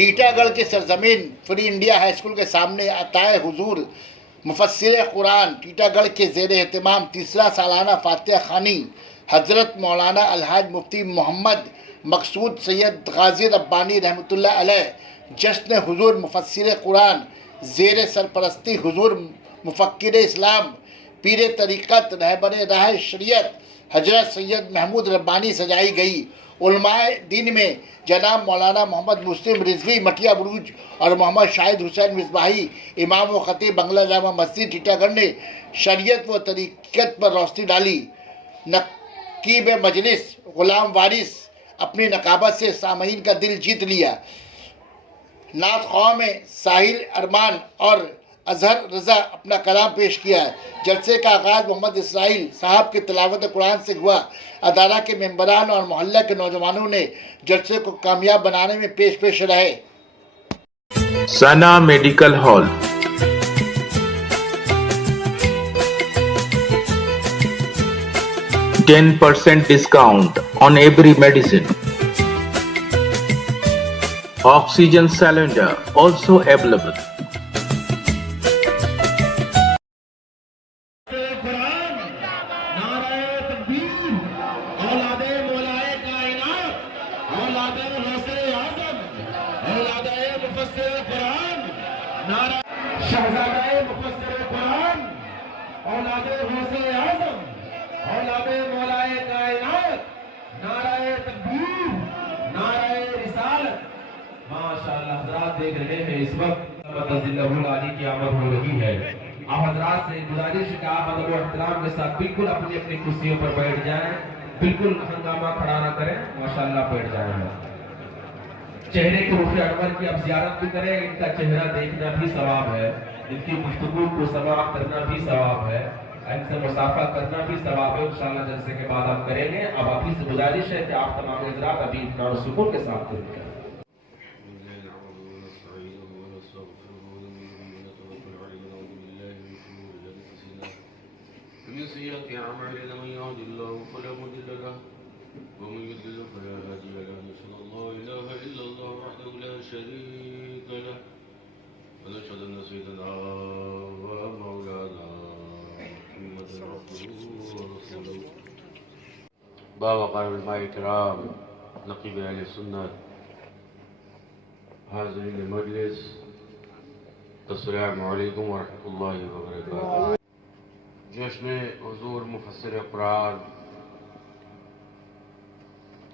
टीटागढ़ की सरजमीन free India high school के सामने अताए हुजूर मुफस्सिर कुरान टीटागढ़ के ज़ेर एहतमाम तीसरा सालाना फातिहा खानी हज़रत मौलाना अलहाज मुफ्ती मोहम्मद मकसूद सैयद गाजी रब्बानी रहमतुल्लाह अलैह जश्न हुजूर मुफस्सिर कुरान ज़ेर सरपरस्ती हुजूर मुफक्किर इस्लाम पीर तरीक़त रहबर राह शरीयत हजरत सैयद महमूद रब्बानी सजाई गई। उलमाए दीन में जनाब मौलाना मोहम्मद मुस्लिम रिजवी मटिया बुरूज और मोहम्मद शाहिद हुसैन मिसबाही इमाम व खतीब बंगला जामा मस्जिद टीटागढ़ ने शरीयत व तरीक़त पर रोशनी डाली। नकीब मजलिस गुलाम वारिस अपनी नकाबत से सामईन का दिल जीत लिया। नात ख्वाह में साहिल अरमान और अजहर रज़ा अपना कलाम पेश किया। जलसे का आगाज़ मोहम्मद इसराइल साहब की तिलावत कुरान से हुआ। अदारा के मेंबरान और मोहल्ले के नौजवानों ने जलसे को कामयाब बनाने में पेश रहे। Sana medical hall, %10 discount on every medicine. Oxygen cylinder also available. शहज़ादे मुफस्सिर कुरान औलादे गौसे आज़म औलादे मौलाए कायनात नाराए तकबीर नाराए रिसालत। माशाअल्लाह हज़रात देख रहे हैं इस वक्त मुतज़िल्लहुल आली की आमद हो रही है। आप हज़रात से गुजारिश है कि आप अदब और एहतराम के साथ बिल्कुल अपनी अपनी कुर्सियों पर बैठ जाएं, बिल्कुल हंगामा खड़ा ना करें, माशाअल्लाह बैठ जाएं। चेहरे के रुख अनवर की आप ज़ियारत भी करें, इनका चेहरा देखना भी सवाब है, इनकी गुफ्तगू को समाअत करना भी सवाब है, इनसे मुसाफा करना भी सवाब है। इंशाअल्लाह जलसे के बाद आप करेंगे। अब आप ही से गुजारिश है कि आप तमाम हज़रात अभी इत्मीनान और सुकून के साथ करें। ومن يضلل فلا هادي له ونشهد ان لا اله الا الله وحده لا شريك له ونشهد ان سيدنا ومولانا محمدا عبده ورسوله باوقار علماء الكرام نقيب اهل السنه حاضرین المجلس السلام علیکم ورحمۃ اللہ وبرکاتہ۔ جشن حضور مفسر قرآن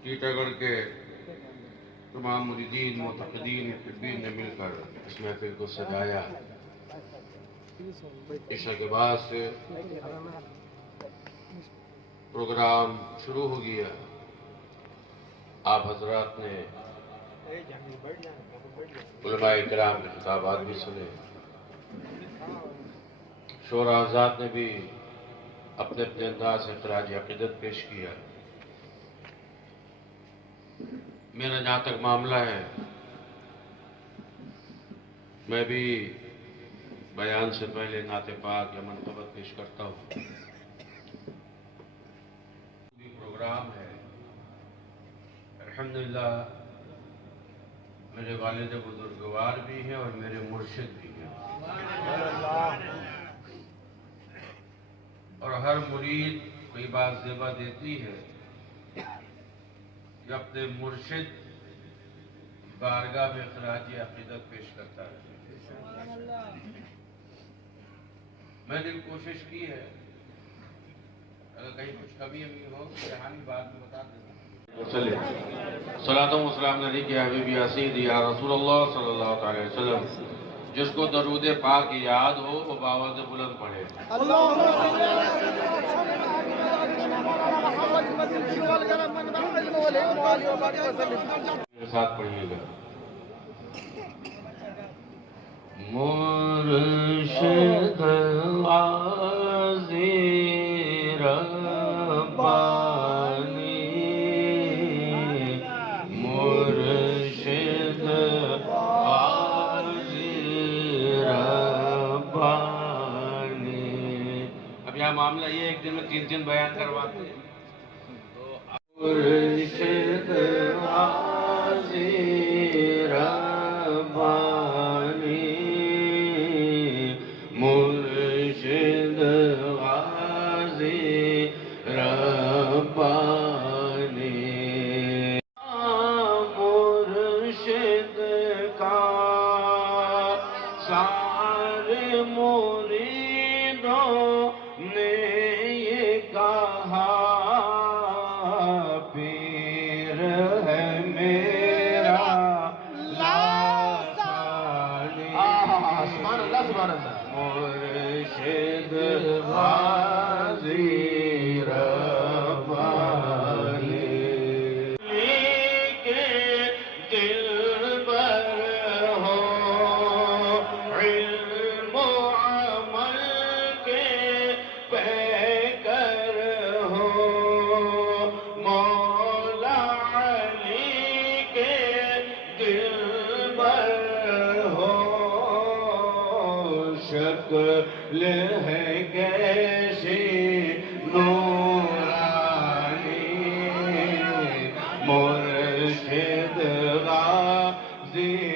ٹیٹاگڑھ کے تمام مریدین معتقدین محبین نے مل کر اس محفل کو سجایا۔ عشاء کے بعد سے پروگرام شروع ہو گیا۔ آپ حضرات نے علماء کرام کے خطابات بھی سنے، شورا حضرات نے بھی اپنے اپنے انداز سے خراج عقیدت پیش کیا۔ میرا جہاں تک معاملہ ہے، میں بھی بیان سے پہلے نعت پاک یا منقبت پیش کرتا ہوں۔ پروگرام ہے، الحمدللہ میرے والد بزرگوار بھی ہیں اور میرے مرشد بھی ہیں، اور ہر مرید کوئی بات زیبا دیتی ہے کہ اپنے مرشد بارگاہ میں خراج عقیدت پیش کرتا ہے۔ میں نے کوشش کی ہے، اگر کہیں کچھ کمی ہو تو جہانی بات میں بتا دینا۔ صلاۃ و سلام علیک یا حبیبی یا سیدی یا رسول اللہ صلی اللہ علیہ وسلم۔ جس کو درود پاک یاد ہو وہ باوزِ بلند پڑھے۔ میرے ساتھ پڑھیے گا۔ مرشد غازی ربانی، مرشد غازی ربانی۔ اب یہاں معاملہ یہ ایک دن میں 3 دن بیان کرواتے ہیں۔ مرشد غازی ربانی ہے کیسی نورانی مرشد غازی